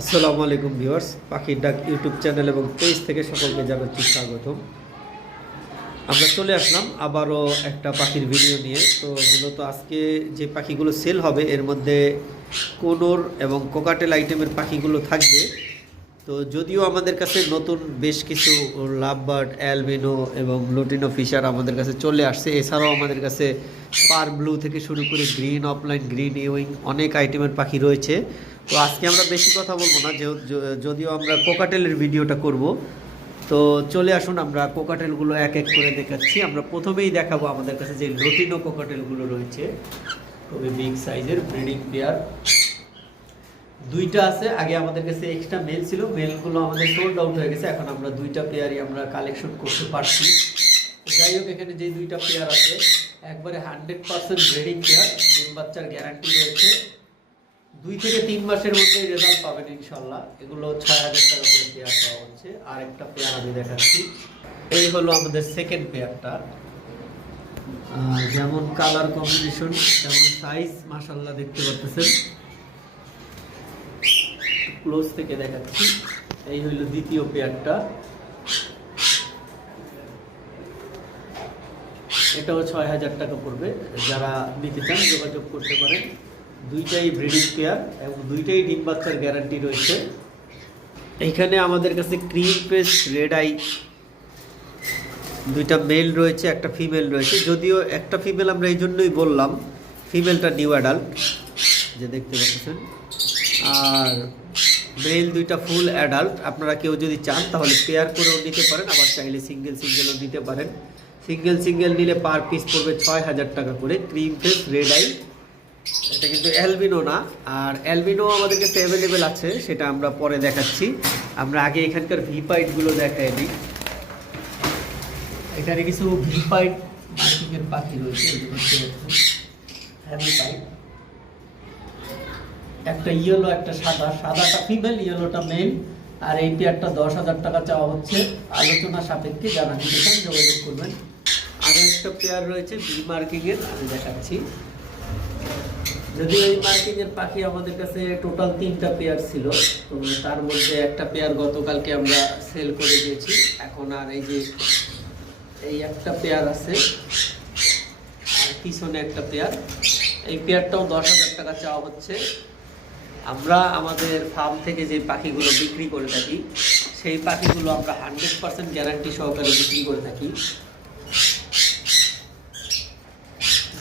আসসালামু আলাইকুম ভিউয়ার্স, পাখির ডাক ইউটিউব চ্যানেল এবং পেজ থেকে সকলকে জানাচ্ছি স্বাগতম। আমরা চলে আসলাম আবারও একটা পাখির ভিডিও নিয়ে। তো মূলত আজকে যে পাখিগুলো সেল হবে এর মধ্যে কোনোর এবং কোকাটেল আইটেমের পাখিগুলো থাকবে। তো যদিও আমাদের কাছে নতুন বেশ কিছু লাভবার্ড, অ্যালবিনো এবং লুটিনো ফিশার আমাদের কাছে চলে আসছে, এছাড়াও আমাদের কাছে পার ব্লু থেকে শুরু করে গ্রিন অফলাইন, গ্রিন ইউইং অনেক আইটেমের পাখি রয়েছে। তো আজকে আমরা বেশি কথা বলবো না, যদিও আমরা কোকাটেলের ভিডিওটা করব। তো চলে আসুন, আমরা কোকাটেলগুলো এক এক করে দেখাচ্ছি। আমরা প্রথমেই দেখাবো আমাদের কাছে যে লুটিনো কোকাটেলগুলো রয়েছে, খুবই বিগ সাইজের ব্রিডিং পেয়ার। দুইটা আছে, আগে আমাদের কাছে এক্সট্রা মেল ছিল, মেলগুলো আমাদের সোল্ড আউট হয়ে গেছে, এখন আমরা দুইটা পেয়ারই আমরা কালেকশন করতে পারছি। যাই হোক, এখানে যে দুইটা পেয়ার আছে একবারে 100% ব্রিডিং পেয়ার, ডিম বাচ্চার গ্যারান্টি রয়েছে। 2 থেকে 3 মাসের মধ্যেই রেজাল্ট পাবেন ইনশাল্লাহ। এগুলো 6000 টাকা করে পেয়ার পাওয়া হচ্ছে। আর একটা পেয়ার আমি দেখাচ্ছি, এই হলো আমাদের সেকেন্ড পেয়ারটা। যেমন কালার কম্বিনেশন তেমন সাইজ মাশাআল্লাহ দেখতে পাচ্ছেন। ক্লোজ থেকে দেখাচ্ছি, এই হলো দ্বিতীয় পেয়ারটা। এটাও 6000 টাকা পড়বে, যারা নিতে চান যোগাযোগ করতে পারেন। দুইটাই ব্রিডিং পেয়ার এবং দুইটাই ডিম বাচ্চার গ্যারান্টি রয়েছে। এইখানে আমাদের কাছে ক্রিম ফেস রেড আই দুইটা মেল রয়েছে, একটা ফিমেল রয়েছে। যদিও একটা ফিমেল আমরা এই জন্যই বললাম, ফিমেলটা নিউ অ্যাডাল্ট যে দেখতে পাচ্ছেন, আর মেল দুইটা ফুল অ্যাডাল্ট। আপনারা কেউ যদি চান তাহলে পেয়ার করেও নিতে পারেন, আবার চাইলে সিঙ্গেলও নিতে পারেন। সিঙ্গেল নিলে পার পিস পড়বে 6000 টাকা করে। ক্রিম ফেস রেড আই, এটা কিন্তু অ্যালবিনো না। আর অ্যালবিনো আমাদের কাছে অ্যাভেলেবেল আছে, সেটা আমরা পরে দেখাচ্ছি। আমরা আগে এখানকার ভিপাইটগুলো দেখাই দিই। এখানে কিছু ভিপাইট মার্কিংয়ের পাখি রয়েছে, একটা ইয়েলো একটা সাদা, সাদাটা ফিমেল, ইয়েলোটা মেল। আর এই পেয়ারটা 10,000 টাকা চাওয়া হচ্ছে, আলোচনা সাপেক্ষে। যারা নিতে চান যোগাযোগ করবেন। আরও একটা পেয়ার রয়েছে বি মার্কিংয়ের, আমি দেখাচ্ছি। যদিও এই মার্কিংয়ের পাখি আমাদের কাছে টোটাল 3টা পেয়ার ছিল, তো তার মধ্যে একটা পেয়ার গতকালকে আমরা সেল করে দিয়েছি। এখন আর এই একটা পেয়ার আছে, আর পিছনে একটা পেয়ার। এই পেয়ারটাও 10,000 টাকা চাওয়া হচ্ছে। আমরা আমাদের ফার্ম থেকে যে পাখিগুলো বিক্রি করে থাকি সেই পাখিগুলো আমরা 100% গ্যারান্টি সহকারে বিক্রি করে থাকি।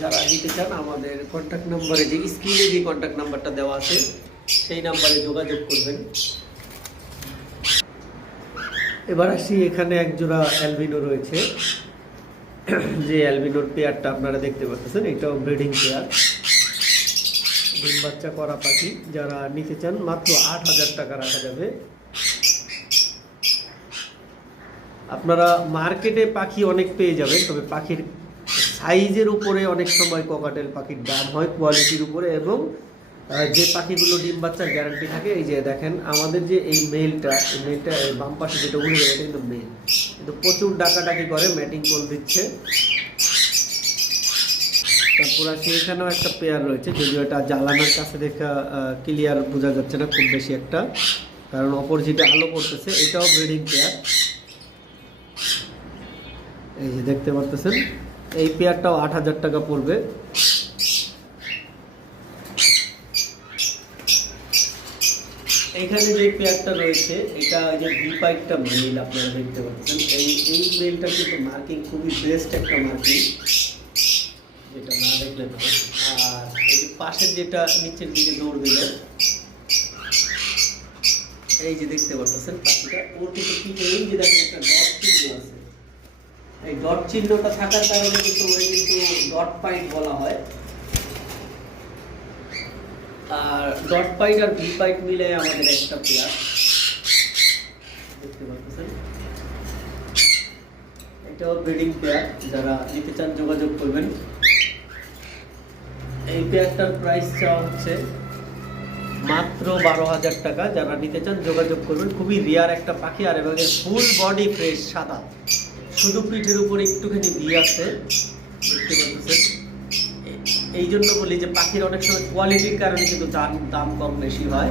যারা নিতে চান আমাদের কন্ট্যাক্ট নাম্বারে, যে স্ক্রিনে যে কন্ট্যাক্ট নাম্বারটা দেওয়া আছে সেই নাম্বারে যোগাযোগ করবেন। এবার আসি, এখানে এক জোড়া অ্যালবিনো রয়েছে, যে অ্যালবিনোর পেয়ারটা আপনারা দেখতে পাচ্ছেন, এটাও ব্রিডিং পেয়ার, ডিম বাচ্চা করা পাখি। যারা নিতে চান মাত্র 8000 টাকা রাখা যাবে। আপনারা মার্কেটে পাখি অনেক পেয়ে যাবেন, তবে পাখির সাইজের উপরে অনেক সময় কোকাটেল পাখির দাম হয়, কোয়ালিটির উপরে। এবং যে পাখিগুলো ডিম বাচ্চার গ্যারান্টি থাকে, এই যে দেখেন আমাদের যে এই মেলটা বাম পাশে যেটা উড়ে যাবে, এটা কিন্তু মেল, কিন্তু প্রচুর ডাকাডাকি করে, ম্যাটিং কল দিচ্ছে। তারপর আসি, এখানেও একটা পেয়ার রয়েছে, যদিও এটা জ্বালানোর কাছে দেখা ক্লিয়ার বোঝা যাচ্ছে না খুব বেশি একটা, কারণ অপোজিটে আলো পড়তেছে। এটাও ব্রিডিং পেয়ার, এই যে দেখতে পারতেছেন। এই পেয়ারটাও 8000 টাকা পড়বে। এইখানে যে পেয়ারটা রয়েছে এটা যে ভিপাইটটা মেল, আপনারা দেখতে পাচ্ছেন। এই মেলটা কিন্তু মার্কিং খুবই বেস্ট একটা মার্কিং, যেটা না দেখলে না। আর এই যে পাশের যেটা নিচের দিকে দৌড় দিলে, এই যে দেখতে পাচ্ছেন পাখিটা, ওর কিন্তু কি এই যে দেখেন একটা ডট চিহ্ন আছে, এই ডট চিহ্নটা থাকার কারণে কিন্তু ওই কিন্তু ডট পাইট বলা হয়। আর ডট পাইট আর ভি পাইট মিলে আমাদের একটা পেয়ার দেখতে পাচ্ছেন, এটাও ব্রিডিং পেয়ার। যারা নিতে চান যোগাযোগ করবেন। এই পেয়ারটার প্রাইস চাওয়া হচ্ছে মাত্র 12,000 টাকা। যারা নিতে চান যোগাযোগ করবেন। খুবই রেয়ার একটা পাখি, আর এবং এর ফুল বডি ফ্রেশ সাদা, শুধু পিঠের উপরে একটুখানি ভি আছে, দেখতে পাচ্ছেন। এই জন্য বলি যে পাখির অনেক সময় কোয়ালিটির কারণে কিন্তু দাম কম বেশি হয়।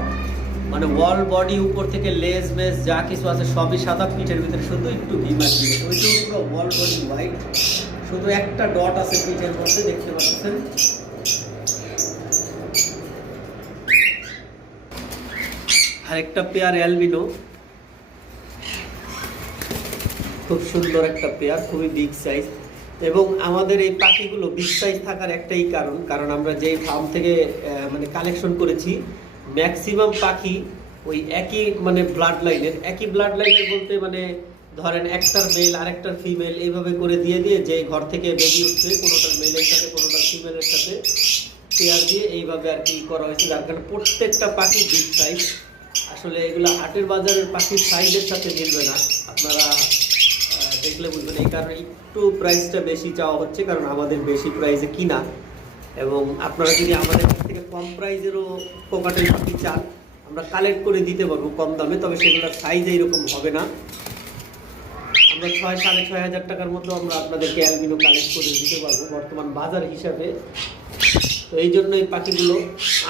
মানে ওয়াল বডি উপর থেকে লেজ মেজ যা কিছু আছে সবই সাদা, পিঠের ভিতরে শুধু একটু ঘি মাখিয়ে গেছে। ওইটাও পুরো ওয়াল বডি হোয়াইট, শুধু একটা ডট আছে পিঠের মধ্যে, দেখতে পাচ্ছেন। আরেকটা পেয়ার অ্যালবিনো, খুব সুন্দর একটা পেয়ার, খুবই বিগ সাইজ। এবং আমাদের এই পাখিগুলো বিগ সাইজ থাকার একটাই কারণ আমরা যেই ফার্ম থেকে মানে কালেকশন করেছি, ম্যাক্সিমাম পাখি ওই একই মানে ব্লাড লাইনের বলতে মানে ধরেন একটার মেল আরেকটার ফিমেল এইভাবে করে দিয়ে যে ঘর থেকে বেবি উঠছে, কোনোটার মেলের সাথে কোনোটার ফিমেলের সাথে পেয়ার দিয়ে এইভাবে আর কি করা হয়েছে, যার কারণে প্রত্যেকটা পাখি বিগ সাইজ। আসলে এগুলো হাটের বাজারের পাখির সাইজের সাথে মিলবে না, আপনারা দেখলে বুঝবেন। এই কারণে একটু প্রাইসটা বেশি চাওয়া হচ্ছে, কারণ আমাদের বেশি প্রাইসে কিনা। এবং আপনারা যদি আমাদের কাছ থেকে কম প্রাইসেরও কোকাটেল পাখি চান, আমরা কালেক্ট করে দিতে পারবো কম দামে, তবে সেগুলোর সাইজ এইরকম হবে না। আমরা 6,500 টাকার মতো আমরা আপনাদেরকে অ্যালবিনো কালেক্ট করে দিতে পারবো বর্তমান বাজার হিসাবে। তো এই জন্য এই পাখিগুলো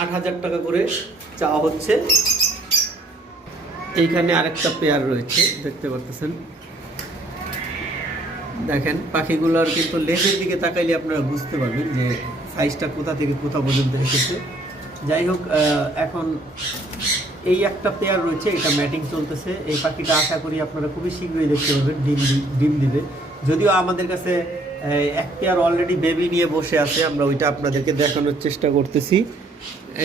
8,000 টাকা করে চাওয়া হচ্ছে। এইখানে আরেকটা পেয়ার রয়েছে, দেখতে পাচ্ছেন। দেখেন পাখিগুলোর কিন্তু লেজের দিকে তাকাইলে আপনারা বুঝতে পারবেন যে সাইজটা কোথা থেকে কোথা পর্যন্ত এসেছে। যাই হোক, এখন এই একটা পেয়ার রয়েছে, এটা ম্যাটিং চলতেছে। এই পাখিটা আশা করি আপনারা খুবই শীঘ্রই দেখতে পাবেন, ডিম দিবে। যদিও আমাদের কাছে এক পেয়ার অলরেডি বেবি নিয়ে বসে আছে, আমরা ওইটা আপনাদেরকে দেখানোর চেষ্টা করতেছি।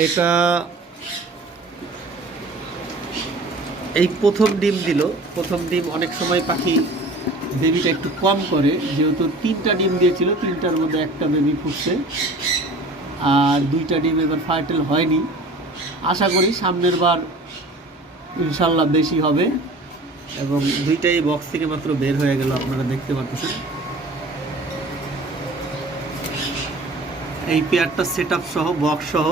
এটা এই প্রথম ডিম দিল। প্রথম ডিম অনেক সময় পাখি বেবিটা একটু কম করে, যেহেতু 3টা ডিম দিয়েছিল, 3টার মধ্যে একটা বেবি ফুটছে, আর 2টা ডিম এবার ফার্টেল হয়নি। আশা করি সামনের বার ইনশাল্লাহ বেশি হবে। এবং 2টাই বক্স থেকে মাত্র বের হয়ে গেল, আপনারা দেখতে পাচ্ছেন। এই পেয়ারটা সেট আপ সহ, বক্স সহ।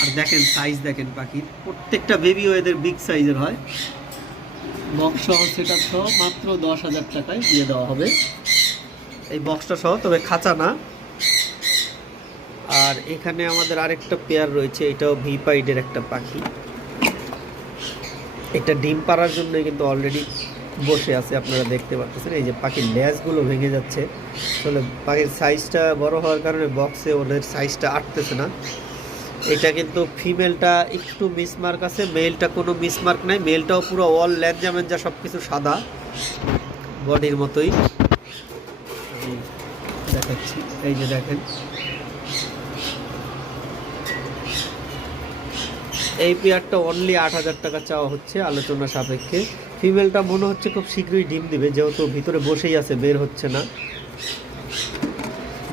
আর দেখেন সাইজ, দেখেন পাখির প্রত্যেকটা বেবিও এদের বিগ সাইজের হয়। বক্স সহ সেট আপ সহ মাত্র 10,000 টাকায় দিয়ে দেওয়া হবে এই বক্সটা সহ, তবে খাঁচা না। আর এখানে আমাদের আরেকটা পেয়ার রয়েছে, এটাও ভিপাইডের একটা পাখি। এটা ডিম পাড়ার জন্য কিন্তু অলরেডি বসে আছে, আপনারা দেখতে পাচ্ছেন। এই যে পাখির লেজগুলো ভেঙে যাচ্ছে, আসলে পাখির সাইজটা বড় হওয়ার কারণে বক্সে ওদের সাইজটা আটতেছে না। এটা কিন্তু ফিমেলটা একটু মিসমার্ক আছে, মেলটা কোনো মিসমার্ক নাই। মেলটাও পুরো অল ল্যাঞ্জা ম্যাঞ্জা সব কিছু সাদা, বডির মতোই। আমি দেখাচ্ছি, এই যে দেখেন। এই পেয়ারটা অনলি 8,000 টাকা চাওয়া হচ্ছে আলোচনা সাপেক্ষে। ফিমেলটা মনে হচ্ছে খুব শীঘ্রই ডিম দিবে, যেহেতু ভিতরে বসেই আছে, বের হচ্ছে না।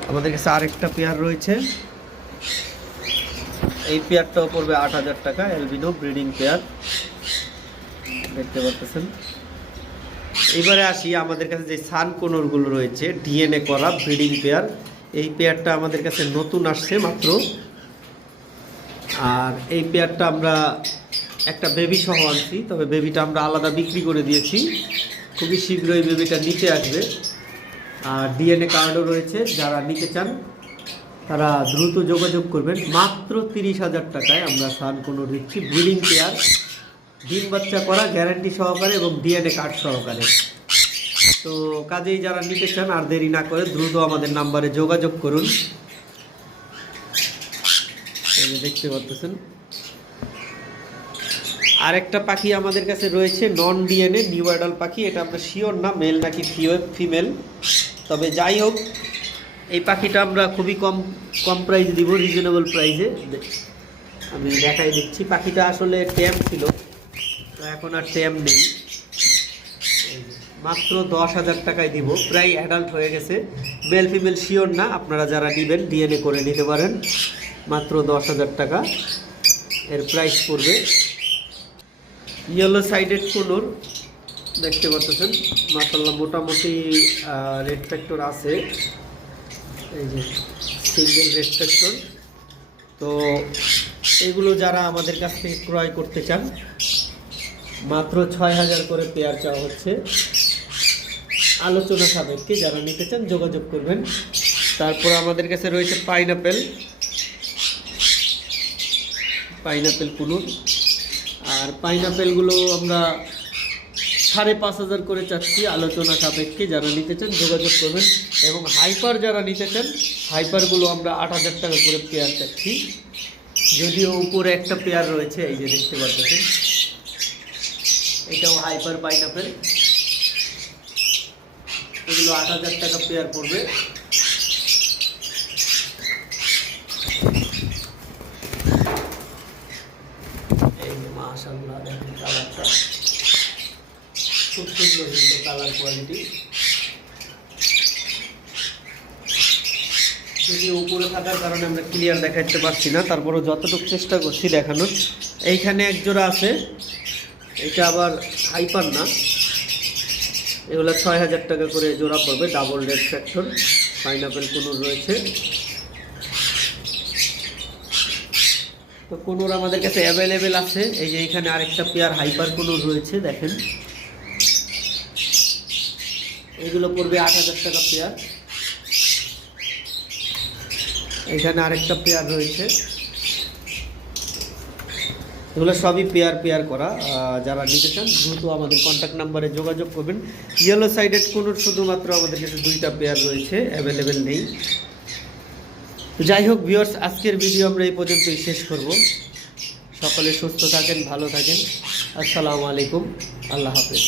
আমাদের কাছে আরেকটা পেয়ার রয়েছে, এই পেয়ারটাও পড়বে 8,000 টাকা, অ্যালবিনো ব্রিডিং পেয়ার, দেখতে পাচ্ছেন। এবারে আসি আমাদের কাছে যে সান কোনরগুলো রয়েছে, ডিএনএ করা ব্রিডিং পেয়ার। এই পেয়ারটা আমাদের কাছে নতুন আসছে মাত্র। আর এই পেয়ারটা আমরা একটা বেবি সহ আনছি, তবে বেবিটা আমরা আলাদা বিক্রি করে দিয়েছি। খুবই শীঘ্রই বেবিটা নিতে আসবে। আর ডিএনএ কার্ডও রয়েছে, যারা নিতে চান তারা দ্রুত যোগাযোগ করবেন। মাত্র 30,000 টাকায় আমরা সান কোনর দিচ্ছি, ব্রিডিং পেয়ার, ডিম বাচ্চা করা গ্যারান্টি সহকারে এবং ডিএনএ কার্ড সহকারে। তো কাজেই যারা নিতে চান আর দেরি না করে দ্রুত আমাদের নাম্বারে যোগাযোগ করুন। দেখতে পাচ্ছেন আরেকটা পাখি আমাদের কাছে রয়েছে, নন ডিএনএ নিউ অ্যাডাল পাখি। এটা আমরা শিওর না মেল নাকি ফিমেল, তবে যাই হোক এই পাখিটা আমরা খুবই কম প্রাইস দিব, রিজনেবল প্রাইসে। আমি দেখাই দিচ্ছি। পাখিটা আসলে ট্যাম ছিল, এখন আর ট্যাম নেই। মাত্র 10,000 টাকায় দিব, প্রায় অ্যাডাল্ট হয়ে গেছে। মেল ফিমেল শিওর না, আপনারা যারা নেবেন ডিএনএ করে নিতে পারেন। মাত্র 10,000 টাকা এর প্রাইস পড়বে। ইয়েলো সাইডেড কোনর দেখতে পাচ্ছেন, মাশাআল্লাহ মোটামুটি রেড ফ্যাক্টর আছে। এই যে সিঙ্গেল রেড ফ্যাক্টর। তো এগুলো যারা আমাদের কাছ থেকে ক্রয় করতে চান, মাত্র 6,000 করে পেয়ার চাওয়া হচ্ছে। আলোচনা সাপেক্ষে যারা নিতে চান যোগাযোগ করবেন। তারপর আমাদের কাছে রয়েছে পাইনাপেল কোনুর। আর পাইনাপেলগুলো আমরা 5,500 করে চাচ্ছি, আলোচনা সাপেক্ষে। যারা নিতে চান যোগাযোগ করবেন। এবং হাইপার যারা নিতে চান, হাইপারগুলো আমরা 8,000 টাকা করে পেয়ার চাচ্ছি। যদিও উপরে একটা পেয়ার রয়েছে, এই যে দেখতে পাচ্ছেন, এটাও হাইপার পাইনাপেল। এগুলো 8,000 টাকা পেয়ার পড়বে। এই যে মাশাআল্লাহ, দেখেন কালারটা খুব সুন্দর, কিন্তু কালার কোয়ালিটি। যদি উপরে থাকার কারণে আমরা ক্লিয়ার দেখাতে পারছি না, তারপরেও যতটুকু চেষ্টা করছি দেখানোর। এইখানে এক জোড়া আছে, এটা আবার হাইপার না, এগুলো 6,000 টাকা করে জোড়া পড়বে। ডাবল রেড ফ্যাক্টর পাইনাপেল কুনুর রয়েছে। তো কুনুর আমাদের কাছে অ্যাভেলেবেল আছে। এই যে এখানে আরেকটা পেয়ার হাইপার কুনুর রয়েছে, দেখেন এগুলো পড়বে 8,000 টাকা পেয়ার। এখানে আরেকটা পেয়ার রয়েছে, এগুলো সবই পেয়ার করা। যারা নিতে চান দ্রুত আমাদের কন্ট্যাক্ট নাম্বারে যোগাযোগ করবেন। ইয়েলো সাইডেড কুনুর শুধুমাত্র আমাদের কাছে 2টা পেয়ার রয়েছে, অ্যাভেলেবেল নেই। যাই হোক ভিউয়ার্স, আজকের ভিডিও আমরা এই পর্যন্তই শেষ করব। সকলে সুস্থ থাকেন, ভালো থাকেন। আসসালামু আলাইকুম, আল্লাহ হাফেজ।